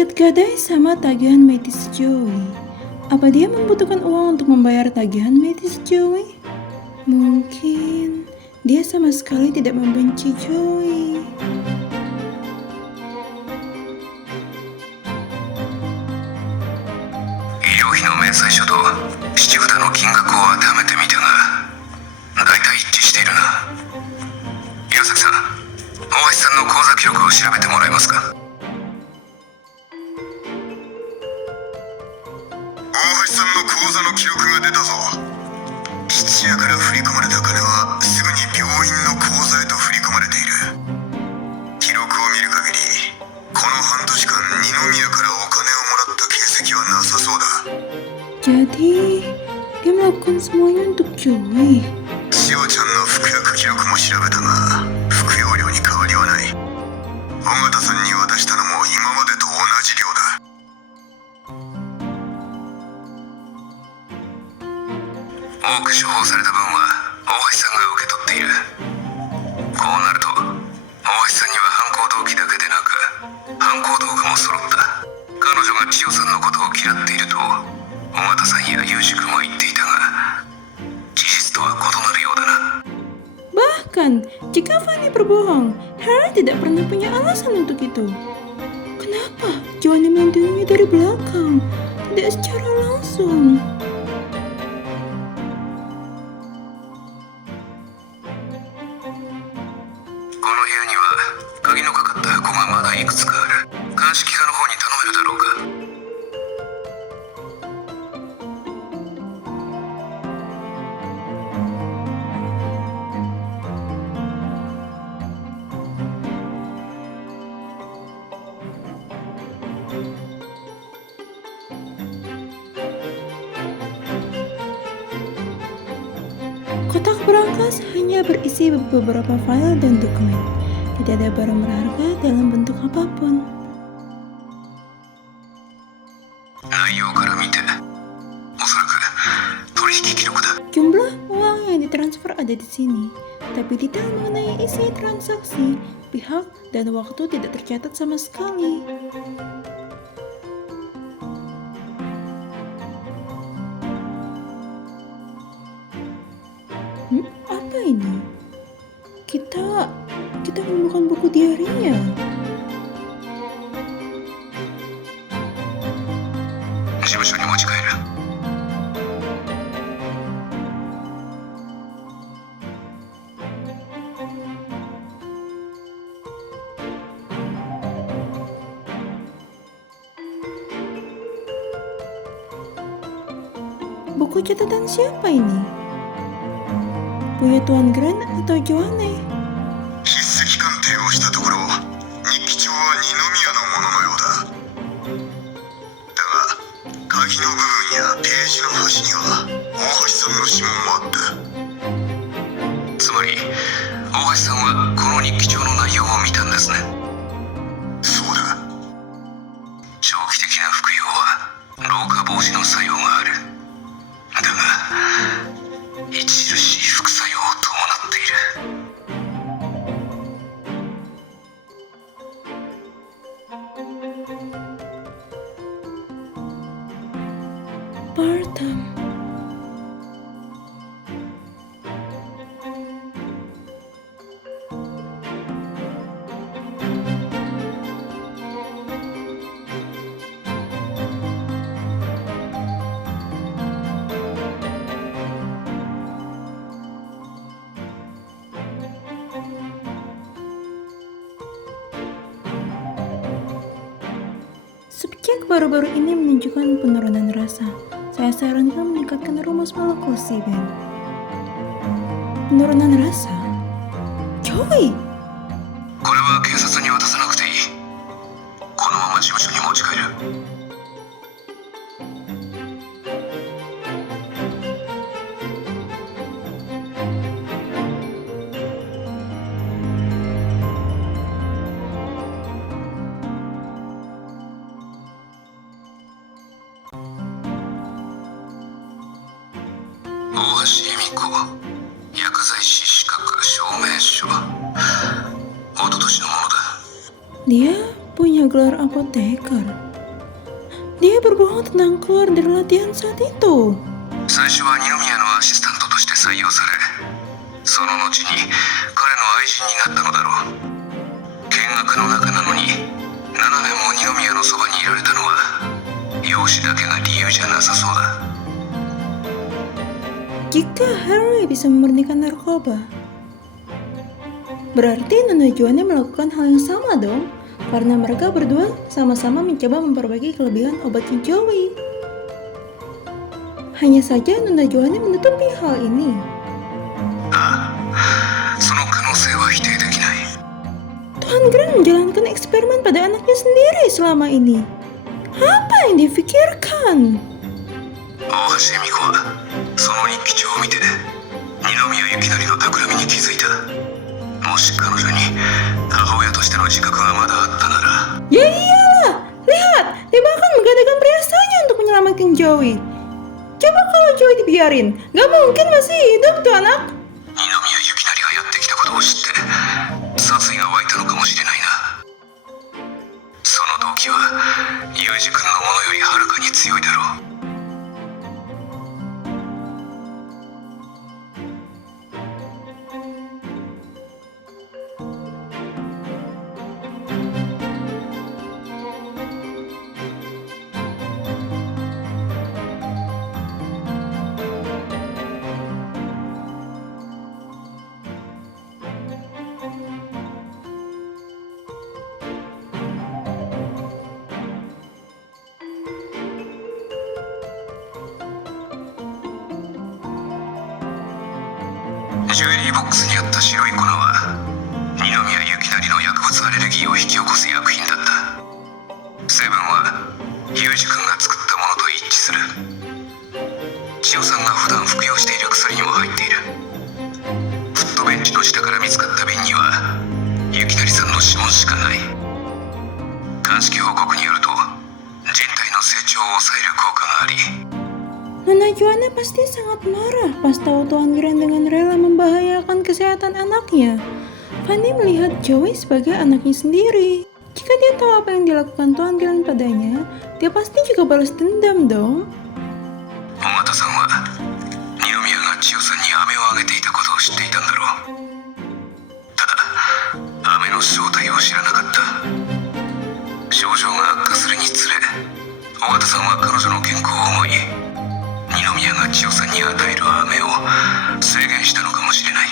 Dekat gadai sama tagihan medis Joey. Apa dia membutuhkan uang untuk membayar tagihan medis Joey? Mungkin dia sama sekali tidak membenci Joey. Jadi, dia melakukan semuanya untuk Joey. Bahkan, jika Fanny berbohong, Harry tidak pernah punya alasan untuk itu. Kenapa Joanna melindunginya dari belakang, tidak secara langsung? Kotak berangkas hanya berisi beberapa file dan dokumen. Tidak ada barang berharga dalam bentuk apapun. Jumlah uang yang ditransfer ada di sini, tapi detail mengenai isi transaksi, pihak, dan waktu tidak tercatat sama sekali. Apa ini? Kita menemukan buku diarinya. Buku catatan siapa ini? Punya Tuan Grant atau Joanne? Bartam. Subjek baru-baru ini menunjukkan penurunan rasa. Saya sarankan meningkatkan rumus molekul Ben. Penurunan rasa? Joey! Dia punya gelar apoteker. Dia berbohong tentang keluar dari latihan saat itu. 最初は二宮のアシスタントとして採用され、その後に彼の愛人になったのだろう。見学の中なのに7年も二宮のそばにいられたのは容姿だけが理由じゃなさそうだ。 Jika Harry bisa memurnikan narkoba, berarti Nona Joanne melakukan hal yang sama dong, karena mereka berdua sama-sama mencoba memperbaiki kelebihan obatnya Joey. Hanya saja Nona Joanne menutupi hal ini. その可能性は否定できない。 Tuan Grant menjalankan eksperimen pada anaknya sendiri selama ini. Apa yang difikirkan? 大橋恵美子はその日記帳を見て二宮ゆきなりの企みに気づいた。もし彼女に母親としての自覚がまだあったなら。 Ya iyalah, lihat, dia bahkan menggadaikan perhiasannya untuk menyelamatkan Joey. Coba kalau Joey dibiarin, gak mungkin masih hidup tuh anak. 二宮ゆきなりがやってきたことを知って殺意が湧いたのかもしれないな。その動機はユージ君のものよりはるかに強いだろう。 ジュエリーボックスにあった白い粉は二宮ゆきなりの薬物アレルギーを引き起こす薬品だった。成分はユージ君が作ったものと一致する。千代さんが普段服用している薬にも入っている。フットベンチの下から見つかった瓶にはゆきなりさんの指紋しかない。鑑識報告によると人体の成長を抑える効果があり、 Nona Joanne pasti sangat marah pas tahu Tuan Grant dengan rela membahayakan kesehatan anaknya. Fanny melihat Joey sebagai anaknya sendiri. Jika dia tahu apa yang dilakukan Tuan Grant padanya, dia pasti juga balas dendam dong. 尾形さんは二宮が千代さんに飴をあげていたことを知っていたんだろう。ただ飴の正体を知らなかった。症状が悪化するにつれ尾形さんは彼女の健康を思い二宮が千代さんに与える飴を制限したのかもしれない。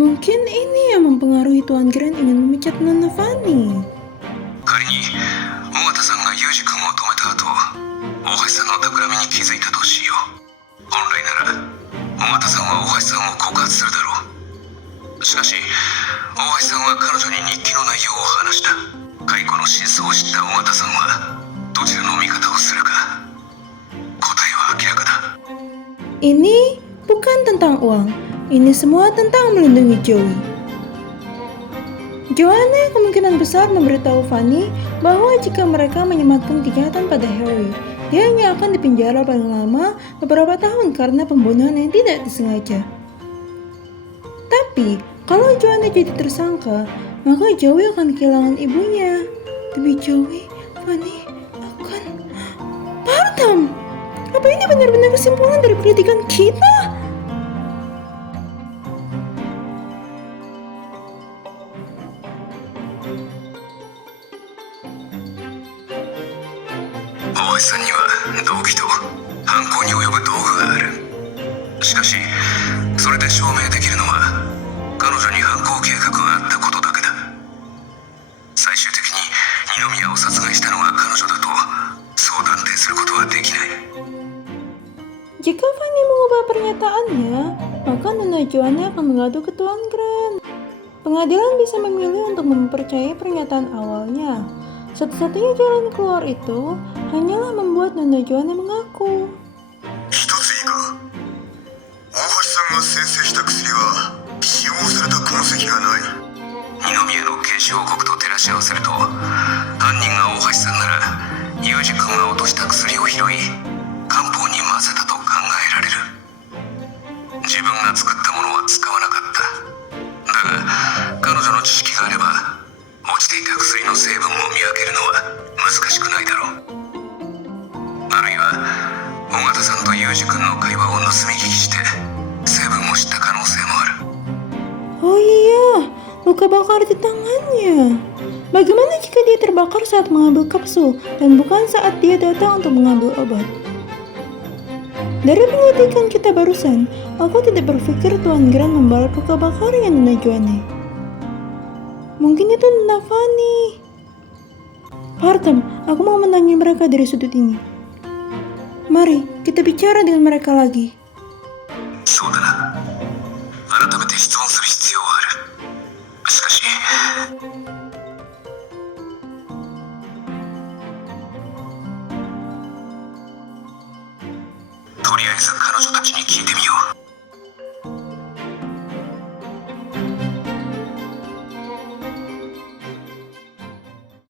Mungkin ini yang mempengaruhi Tuan Grant ingin memecat Nona Fanny. 仮に尾形さんがユージ君を止めた後大橋さんの企みに気づいたとしよう。本来なら尾形さんは大橋さんを告発するだろう。しかし大橋さんは彼女に日記の内容を話した。解雇の真相を知った尾形さんはどちらの味方をするか答えは明らかだ。 Ini bukan tentang uang, ini semua tentang melindungi Joey. Joanne kemungkinan besar memberitahu Fanny bahwa jika mereka menyematkan kejahatan pada Harry, dia hanya akan dipenjara paling lama beberapa tahun karena pembunuhan yang tidak disengaja. Tapi, kalau Joanne jadi tersangka, maka Joey akan kehilangan ibunya. Demi Joey, Fanny akan... Bartam! Apa ini benar-benar kesimpulan dari pendidikan kita?大橋さんには動機と犯行に及ぶ道具がある。しかしそれで証明できるのは彼女に犯行計画があったことだけだ。最終的に二宮を殺害したのが彼女だとそう断定することはできない。 Jika Fanny mengubah pernyataannya, maka Nona Joanne akan mengadu ke Tuan Grant. Pengadilan bisa memilih untuk mempercayai pernyataan awalnya. Satu-satunya jalan keluar itu hanyalah membuat Nona Joanne mengaku. 一ついいか、大橋さんが生成した薬は使用された痕跡がない。二宮の検視報告と照らし合わせると犯人が大橋さんならユージ君が落とした薬を拾い漢方に混ぜたと考えられる。自分が作ったものは使わなかった。だが彼女の知識があれば落ちていた薬の成分を見分けるのは難 luka bakar di tangannya. Bagaimana jika dia terbakar saat mengambil kapsul dan bukan saat dia datang untuk mengambil obat? Dari penyelidikan kita barusan, aku tidak berpikir Tuan Grant membalas luka bakarnya, Nona Joanne. Mungkin itu Nona Fanny. Partam, aku mau menangi mereka dari sudut ini. Mari, kita bicara dengan mereka lagi. そうだな。改めて質問する必要はある。しかしとりあえず彼女たちに聞いてみよう。